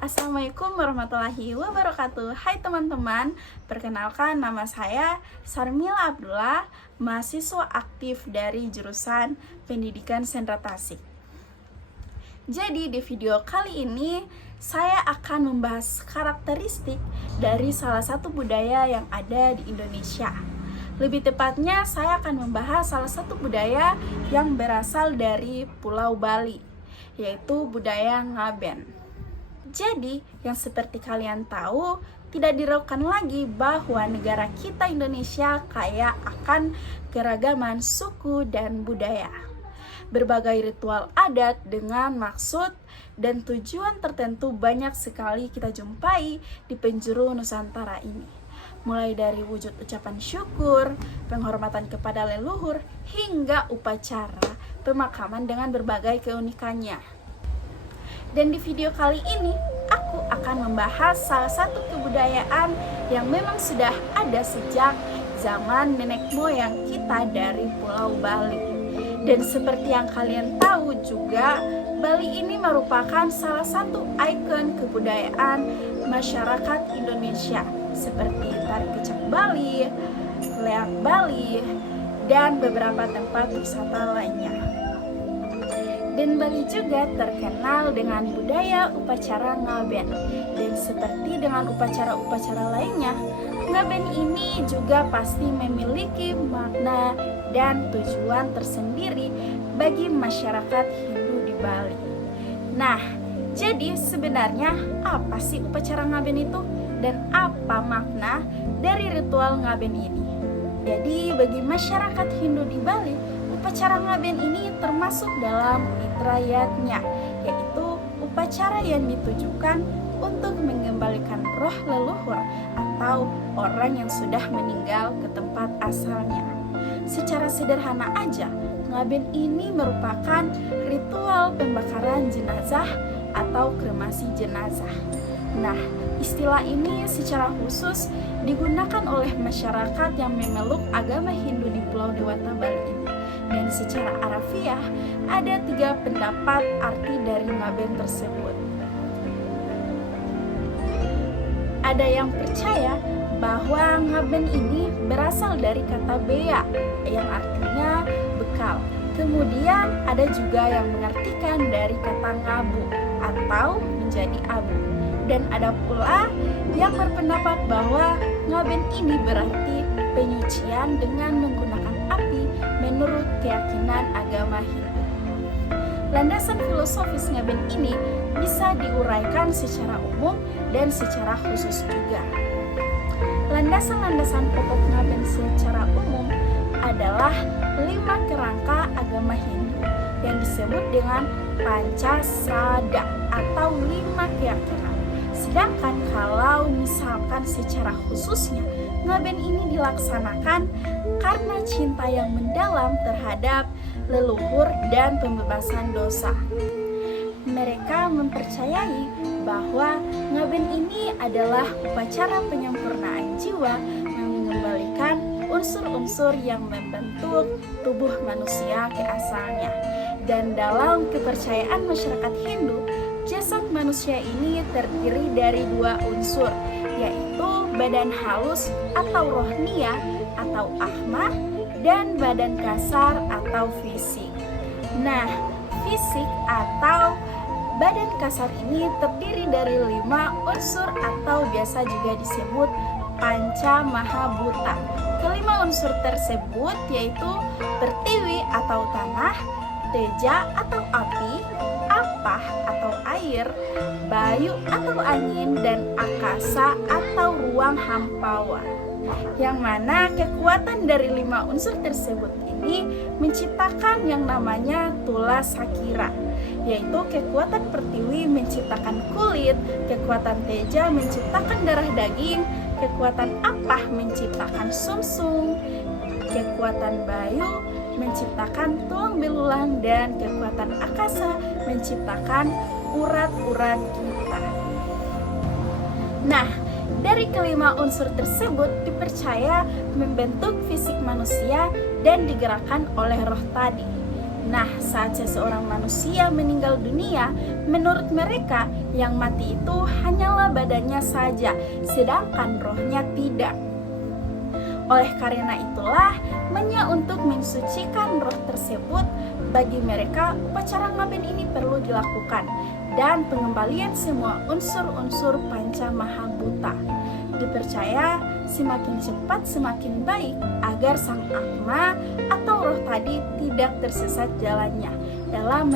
Assalamualaikum warahmatullahi wabarakatuh. Hai teman-teman, perkenalkan nama saya Sarmila Abdullah, mahasiswa aktif dari jurusan Pendidikan Sentra Tasik. Jadi di video kali ini saya akan membahas karakteristik dari salah satu budaya yang ada di Indonesia. Lebih tepatnya saya akan membahas salah satu budaya yang berasal dari Pulau Bali, yaitu budaya Ngaben. Jadi, yang seperti kalian tahu, tidak diragukan lagi bahwa negara kita Indonesia kaya akan keragaman suku dan budaya. Berbagai ritual adat dengan maksud dan tujuan tertentu banyak sekali kita jumpai di penjuru Nusantara ini. Mulai dari wujud ucapan syukur, penghormatan kepada leluhur, hingga upacara pemakaman dengan berbagai keunikannya. Dan di video kali ini, aku akan membahas salah satu kebudayaan yang memang sudah ada sejak zaman nenek moyang kita dari Pulau Bali. Dan seperti yang kalian tahu juga, Bali ini merupakan salah satu ikon kebudayaan masyarakat Indonesia, seperti Tari Kecak Bali, Leak Bali, dan beberapa tempat wisata lainnya. Dan Bali juga terkenal dengan budaya upacara Ngaben. Dan seperti dengan upacara-upacara lainnya, Ngaben ini juga pasti memiliki makna dan tujuan tersendiri bagi masyarakat Hindu di Bali. Nah, jadi sebenarnya apa sih upacara Ngaben itu? Dan apa makna dari ritual Ngaben ini? Jadi bagi masyarakat Hindu di Bali, upacara Ngaben ini termasuk dalam fitrayatnya, yaitu upacara yang ditujukan untuk mengembalikan roh leluhur atau orang yang sudah meninggal ke tempat asalnya. Secara sederhana aja, Ngaben ini merupakan ritual pembakaran jenazah atau kremasi jenazah. Nah, istilah ini secara khusus digunakan oleh masyarakat yang memeluk agama Hindu di Pulau Dewata Bali ini. Dan secara harafiah ada 3 pendapat arti dari Ngaben tersebut. Ada yang percaya bahwa Ngaben ini berasal dari kata bea yang artinya bekal. Kemudian ada juga yang mengartikan dari kata ngabu atau menjadi abu. Dan ada pula yang berpendapat bahwa Ngaben ini berarti penyucian dengan menggunakan api menurut keyakinan agama Hindu. Landasan filosofis Ngaben ini bisa diuraikan secara umum dan secara khusus juga. Landasan-landasan pokok Ngaben secara umum adalah 5 kerangka agama Hindu yang disebut dengan Pancasada atau 5 keyakinan. Sedangkan kalau misalkan secara khususnya Ngaben ini dilaksanakan karena cinta yang mendalam terhadap leluhur dan pembebasan dosa. Mereka mempercayai bahwa Ngaben ini adalah upacara penyempurnaan jiwa yang mengembalikan unsur-unsur yang membentuk tubuh manusia ke asalnya. Dan dalam kepercayaan masyarakat Hindu, jasad manusia ini terdiri dari 2 unsur, yaitu badan halus atau rohnia atau ahma dan badan kasar atau fisik. Nah, fisik atau badan kasar ini terdiri dari 5 unsur atau biasa juga disebut panca mahabhuta. Kelima unsur tersebut yaitu pertiwi atau tanah, teja atau api, apah atau air, bayu atau angin, dan akasa atau ruang hampawan. Yang mana kekuatan dari 5 unsur tersebut ini menciptakan yang namanya tula sakira, yaitu kekuatan pertiwi menciptakan kulit, kekuatan teja menciptakan darah daging, kekuatan apah menciptakan sumsum, kekuatan bayu menciptakan tulang belulang, dan kekuatan akasa menciptakan urat-urat kita. Nah, dari kelima unsur tersebut dipercaya membentuk fisik manusia dan digerakkan oleh roh tadi. Nah, saat seseorang manusia meninggal dunia, menurut mereka yang mati itu hanyalah badannya saja, sedangkan rohnya tidak. Oleh karena itulah, untuk mensucikan roh tersebut, bagi mereka upacara ngaben ini perlu dilakukan dan pengembalian semua unsur-unsur panca mahabhuta. Dipercaya semakin cepat semakin baik agar sang atma atau roh tadi tidak tersesat jalannya dalam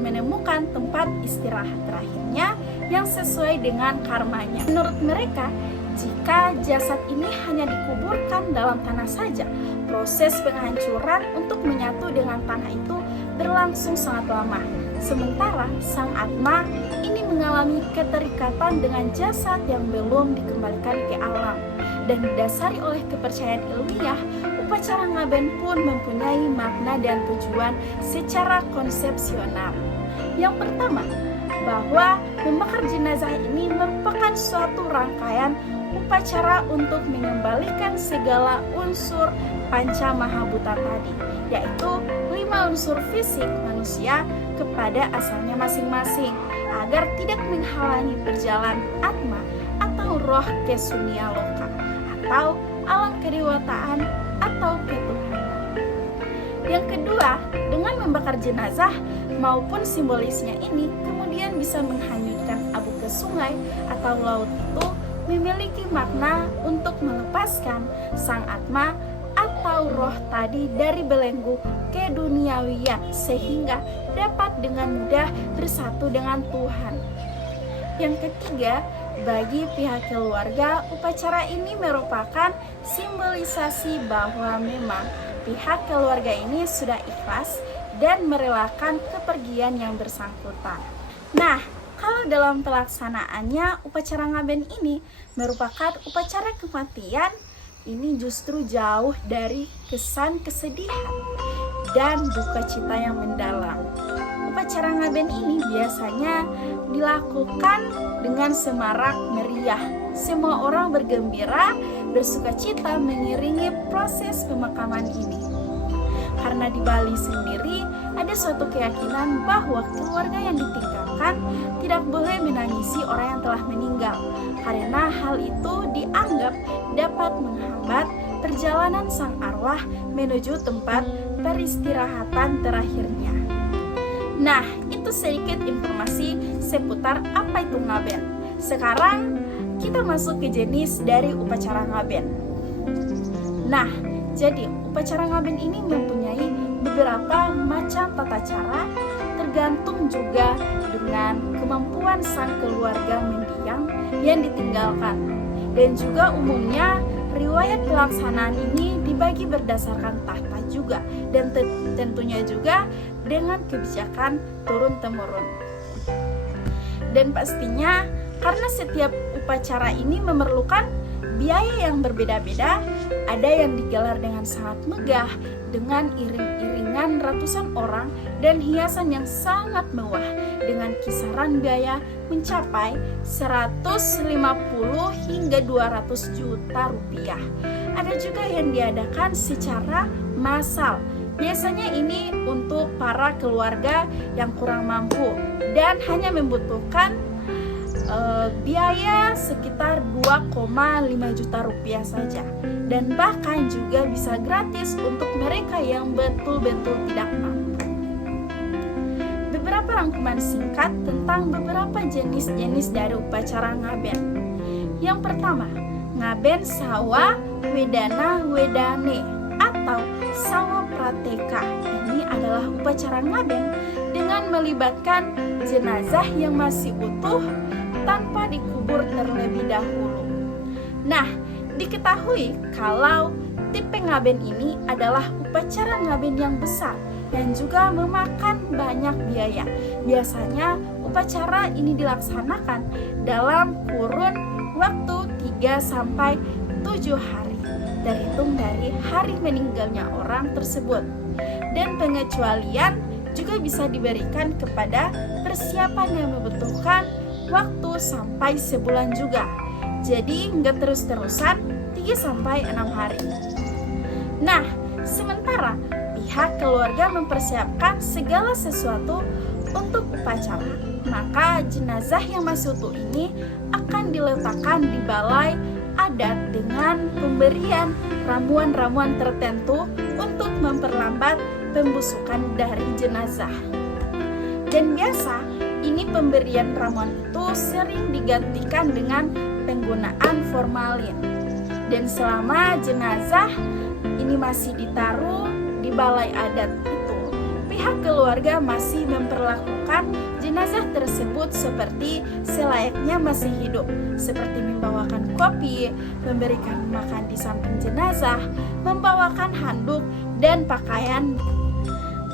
menemukan tempat istirahat terakhirnya yang sesuai dengan karmanya. Menurut mereka, jika jasad ini hanya dikuburkan dalam tanah saja, proses penghancuran untuk menyatu dengan tanah itu berlangsung sangat lama. Sementara sang atma ini mengalami keterikatan dengan jasad yang belum dikembalikan ke alam. Dan didasari oleh kepercayaan ilmiah, upacara ngaben pun mempunyai makna dan tujuan secara konsepsional. Yang pertama, bahwa membakar jenazah ini merupakan suatu rangkaian upacara untuk mengembalikan segala unsur panca mahabhuta tadi, yaitu 5 unsur fisik manusia kepada asalnya masing-masing, agar tidak menghalangi perjalanan atma atau roh ke sunya loka atau alam kedewataan atau ketuhanan. Yang kedua, dengan membakar jenazah maupun simbolisnya ini kemudian bisa menghanyutkan abu ke sungai atau laut itu memiliki makna untuk melepaskan sang atma atau roh tadi dari belenggu keduniawian sehingga dapat dengan mudah bersatu dengan Tuhan. Yang ketiga, bagi pihak keluarga, upacara ini merupakan simbolisasi bahwa memang pihak keluarga ini sudah ikhlas dan merelakan kepergian yang bersangkutan. Nah, kalau dalam pelaksanaannya upacara ngaben ini merupakan upacara kematian, ini justru jauh dari kesan kesedihan dan duka cita yang mendalam. Upacara ngaben ini biasanya dilakukan dengan semarak meriah. Semua orang bergembira, bersukacita mengiringi proses pemakaman ini. Karena di Bali sendiri ada suatu keyakinan bahwa keluarga yang ditinggalkan tidak boleh menangisi orang yang telah meninggal, karena hal itu dianggap dapat menghambat perjalanan sang arwah menuju tempat peristirahatan terakhirnya. Nah, itu sedikit informasi seputar apa itu ngaben. Sekarang kita masuk ke jenis dari upacara ngaben. Nah, jadi upacara ngaben ini mempunyai beberapa macam tata cara, tergantung juga dengan kemampuan sang keluarga mendiang yang ditinggalkan. Dan juga umumnya riwayat pelaksanaan ini dibagi berdasarkan tahta juga, dan tentunya juga dengan kebijakan turun-temurun. Dan pastinya karena setiap upacara ini memerlukan biaya yang berbeda-beda, ada yang digelar dengan sangat megah dengan iring-iringan ratusan orang dan hiasan yang sangat mewah dengan kisaran biaya mencapai 150 hingga 200 juta rupiah. Ada juga yang diadakan secara massal. Biasanya ini untuk para keluarga yang kurang mampu dan hanya membutuhkan biaya sekitar 2,5 juta rupiah saja, dan bahkan juga bisa gratis untuk mereka yang betul-betul tidak mampu. Beberapa rangkuman singkat tentang beberapa jenis-jenis dari upacara ngaben. Yang pertama, ngaben sawa wedana wedane atau sawa prateka. Ini adalah upacara ngaben dengan melibatkan jenazah yang masih utuh tanpa dikubur terlebih dahulu. Nah, diketahui kalau tipe ngaben ini adalah upacara ngaben yang besar dan juga memakan banyak biaya. Biasanya upacara ini dilaksanakan dalam kurun waktu 3-7 hari, terhitung dari hari meninggalnya orang tersebut. Dan pengecualian juga bisa diberikan kepada persiapan yang membutuhkan waktu sampai sebulan juga. Jadi nggak terus-terusan 3-6 hari. Nah, sementara pihak pihak keluarga mempersiapkan segala sesuatu untuk upacara, maka jenazah yang masih utuh ini akan diletakkan di balai adat dengan pemberian ramuan-ramuan tertentu untuk memperlambat pembusukan dari jenazah. Dan biasa, ini pemberian ramuan itu sering digantikan dengan penggunaan formalin. Dan selama jenazah ini masih ditaruh di balai adat itu, pihak keluarga masih memperlakukan jenazah tersebut seperti selayaknya masih hidup, seperti membawakan kopi, memberikan makan di samping jenazah, membawakan handuk dan pakaian.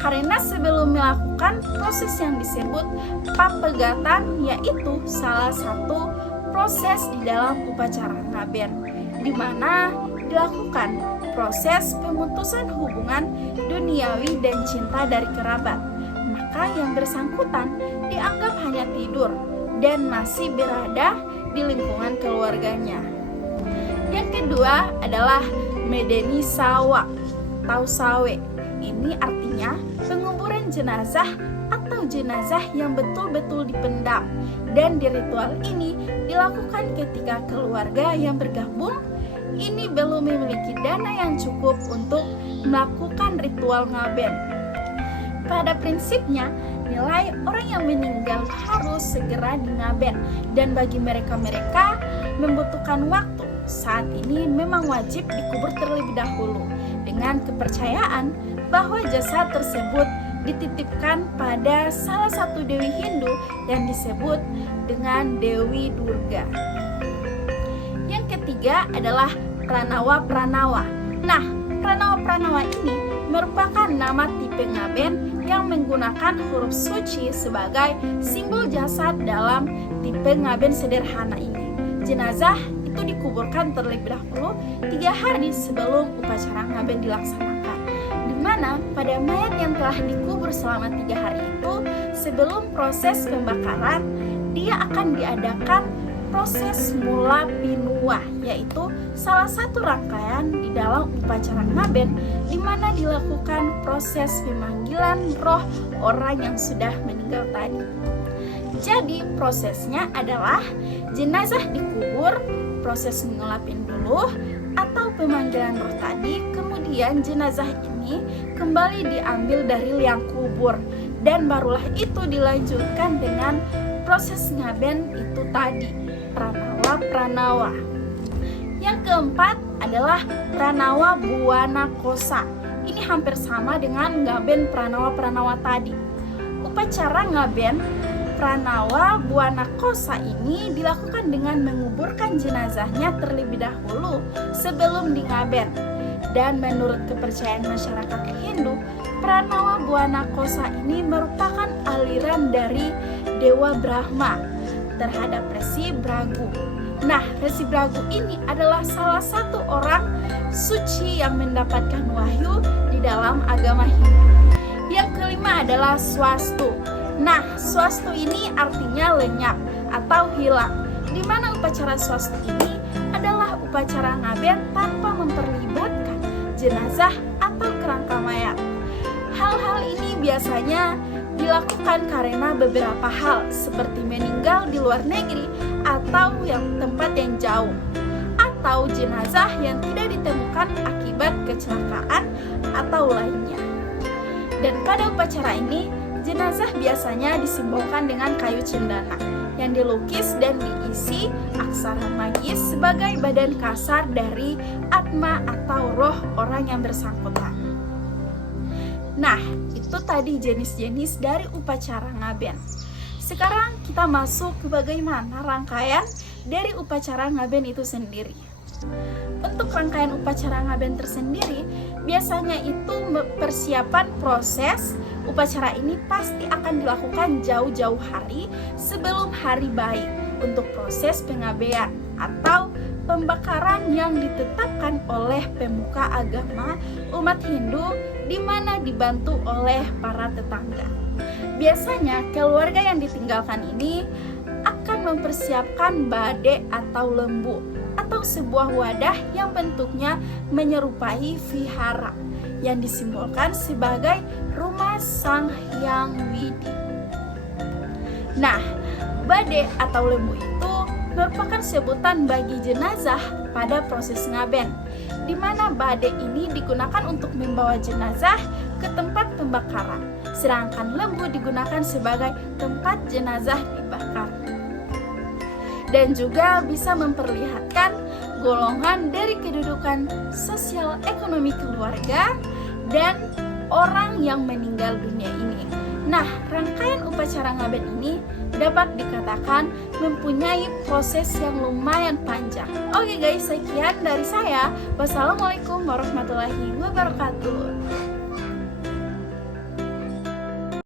Karena sebelum melakukan proses yang disebut papegatan, yaitu salah satu proses di dalam upacara ngaben, di mana dilakukan proses pemutusan hubungan duniawi dan cinta dari kerabat, maka yang bersangkutan dianggap hanya tidur dan masih berada di lingkungan keluarganya. Yang kedua adalah medeni sawa atau sawe. Ini artinya penguburan jenazah atau jenazah yang betul-betul dipendam, dan di ritual ini dilakukan ketika keluarga yang bergabung ini belum memiliki dana yang cukup untuk melakukan ritual ngaben. Pada prinsipnya, nilai orang yang meninggal harus segera dingaben, dan bagi mereka-mereka membutuhkan waktu, saat ini memang wajib dikubur terlebih dahulu dengan kepercayaan bahwa jasad tersebut dititipkan pada salah satu dewi Hindu yang disebut dengan Dewi Durga. Yang ketiga adalah Pranawa-Pranawa. Nah, Pranawa-Pranawa ini merupakan nama tipe ngaben yang menggunakan huruf suci sebagai simbol jasad dalam tipe ngaben sederhana ini. Jenazah itu dikuburkan terlebih dahulu 3 hari sebelum upacara ngaben dilaksanakan, di mana pada mayat yang telah dikubur selama 3 hari itu, sebelum proses pembakaran, dia akan diadakan proses mula pinua, yaitu salah satu rangkaian di dalam upacara ngaben di mana dilakukan proses pemanggilan roh orang yang sudah meninggal tadi. Jadi prosesnya adalah jenazah dikubur, proses mengelapin dulu atau pemanggilan roh tadi, kemudian jenazah ini kembali diambil dari liang kubur, dan barulah itu dilanjutkan dengan proses ngaben itu tadi, Pranawa-Pranawa. Yang keempat adalah Pranawa Buana Kosa. Ini hampir sama dengan ngaben Pranawa-Pranawa tadi. Upacara ngaben Pranawa Buana Kosa ini dilakukan dengan menguburkan jenazahnya terlebih dahulu sebelum dingaben. Dan menurut kepercayaan masyarakat Hindu, Pranawa Buana Kosa ini merupakan aliran dari Dewa Brahma terhadap Resi Bragu. Nah, Resi Bragu ini adalah salah satu orang suci yang mendapatkan wahyu di dalam agama Hindu. Yang kelima adalah Swastu. Nah, Swastu ini artinya lenyap atau hilang, di mana upacara Swastu ini adalah upacara ngaben tanpa memperlibatkan jenazah atau kerangka mayat. Hal-hal ini biasanya dilakukan karena beberapa hal, seperti meninggal di luar negeri atau tempat yang jauh, atau jenazah yang tidak ditemukan akibat kecelakaan atau lainnya. Dan pada upacara ini, jenazah biasanya disimbolkan dengan kayu cendana yang dilukis dan diisi aksara magis sebagai badan kasar dari atma atau roh orang yang bersangkutan. Nah, itu tadi jenis-jenis dari upacara ngaben. Sekarang kita masuk ke bagaimana rangkaian dari upacara ngaben itu sendiri. Untuk rangkaian upacara ngaben tersendiri, biasanya itu persiapan proses upacara ini pasti akan dilakukan jauh-jauh hari sebelum hari baik untuk proses pengabean atau pembakaran yang ditetapkan oleh pemuka agama umat Hindu, di mana dibantu oleh para tetangga. Biasanya keluarga yang ditinggalkan ini akan mempersiapkan bade atau lembu, atau sebuah wadah yang bentuknya menyerupai vihara, yang disimbolkan sebagai rumah Sang Hyang Widi. Nah, bade atau lembu itu merupakan sebutan bagi jenazah pada proses ngaben, di mana bade ini digunakan untuk membawa jenazah ke tempat pembakaran, sedangkan lembu digunakan sebagai tempat jenazah dibakar. Dan juga bisa memperlihatkan golongan dari kedudukan sosial ekonomi keluarga dan orang yang meninggal dunia ini. Nah, rangkaian upacara ngaben ini dapat dikatakan mempunyai proses yang lumayan panjang. Oke guys, sekian dari saya. Wassalamualaikum warahmatullahi wabarakatuh.